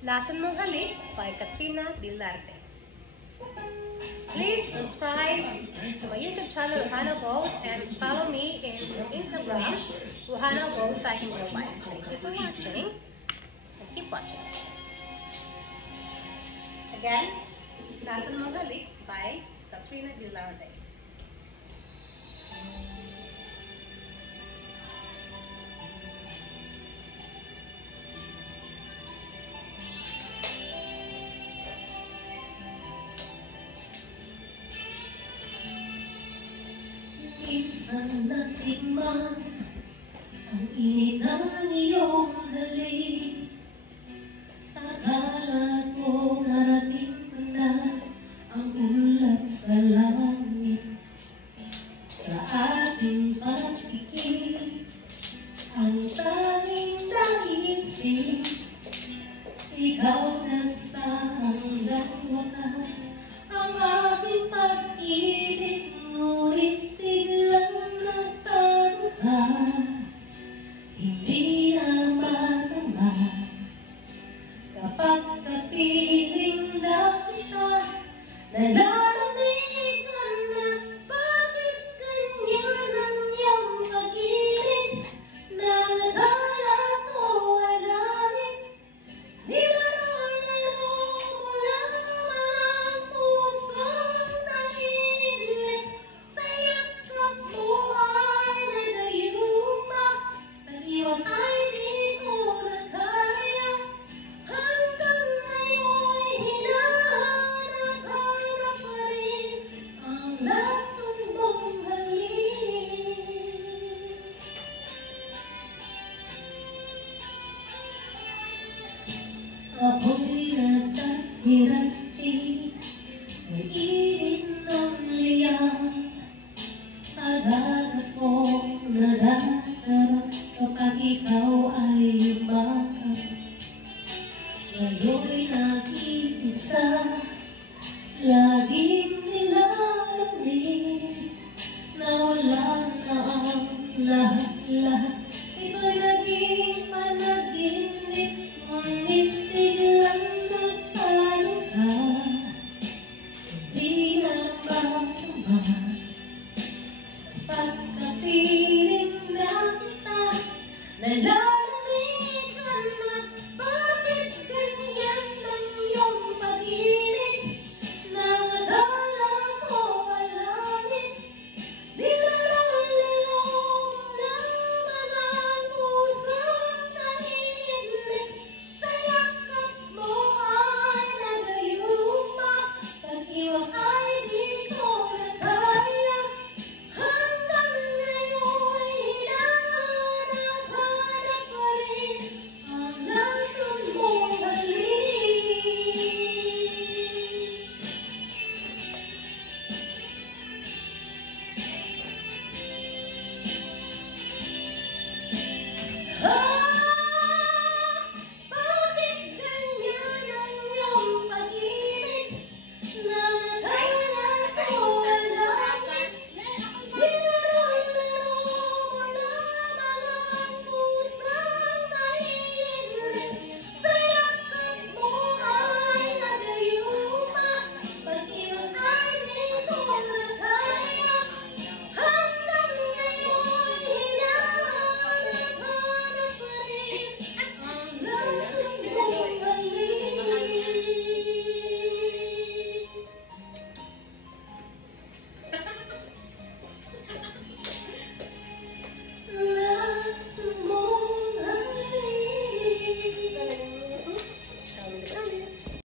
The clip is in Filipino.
Lason Mong Halik by Katrina Vilarte. Please subscribe to my YouTube channel, Ruhana Gold, and follow me in Instagram, Ruhana Gold sa aking profile. Thank you for watching, and keep watching. Again, Lason Mong Halik by Katrina Vilarte. Minsan natikman ang init ng iyong halik. Akala ko narating ko na ang ulat sa langit. Sa ating pagkikip, ang tanging naisip, ikaw na sa hanggang wakas. Ang aking pag-ibig, ngunit biglang nagtaluha. Hindi na matama kapag kapiling na kita. Nalalamig ka na, bakit ganyan ang iyong pag-ibig? Na nadala ko ay langit, nilalaro mo lang ang pusong nanginginig. Sa yakap mo ay nagayuma, nag-iwas ay di ko na kaya. Hanggang ngayon'y hinahanap-hanap pa rin ang lasong mong halik. Ako'y nagkahirati, may init ng liyan. Agad akong nadadarap kapag ikaw ay yumakap. Ngayon